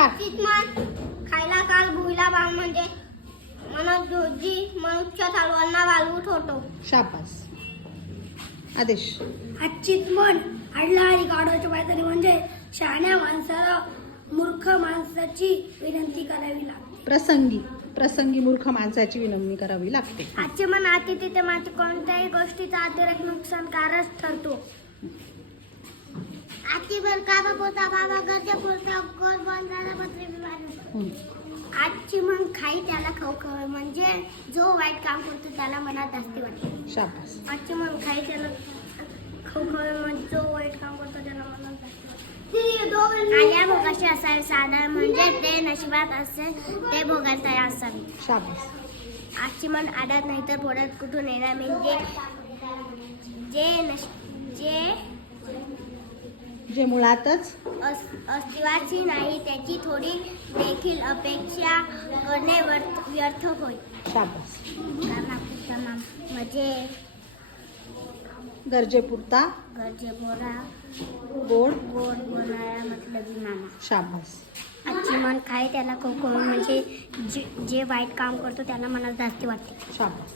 आजचीच मान खायला काल भुईला बाळ म्हणजे मनोज जोजी मनुष्य सर्वांना वाळवू ठेवतो. शाबास. आदेश. आजचीच मन आडला आणि गाढवाच्या पायतरी म्हणजे शहाण्या माणसाला मूर्ख माणसाची विनंती करावी लागते. प्रसंगी मूर्ख माणसाची विनंती करावी लागते. आजचे मन आती तिथे माती कोणत्याही गोष्टीचा अतिरेक नुकसानकारक ठरतो. आजची बर कामा पोता बाबा गरजे पुरता गोल बंधारा पत्रे विमान. आजची मन खाई त्याला खाऊ खाऊ म्हणजे जो वाईट काम करतो त्याला मनात जास्ती वाटते. शाबास. आजची मन खाई त्याला खाऊ खाऊ म्हणजे जो वाईट काम करतो त्याला मनात जास्ती वाटते. आल्या भोगाशी असावे साधारण म्हणजे ते नशिबात असेल ते भोगायला तयार असावे. शाबास. आजची मन आडत नाही तर पोटात कुठून येणार म्हणजे जे मुळातच अस्तित्वाची नाही त्याची थोडी देखील अपेक्षा करणे व्यर्थ होय. शाबास. म्हणजे गरजेपुरता गोड बोलणारा मतलबी मामा. शाबास. आजची मन खाय त्याला खाऊ म्हणजे जे वाईट काम करतो त्याला मनात जास्ती वाटते. शाबास.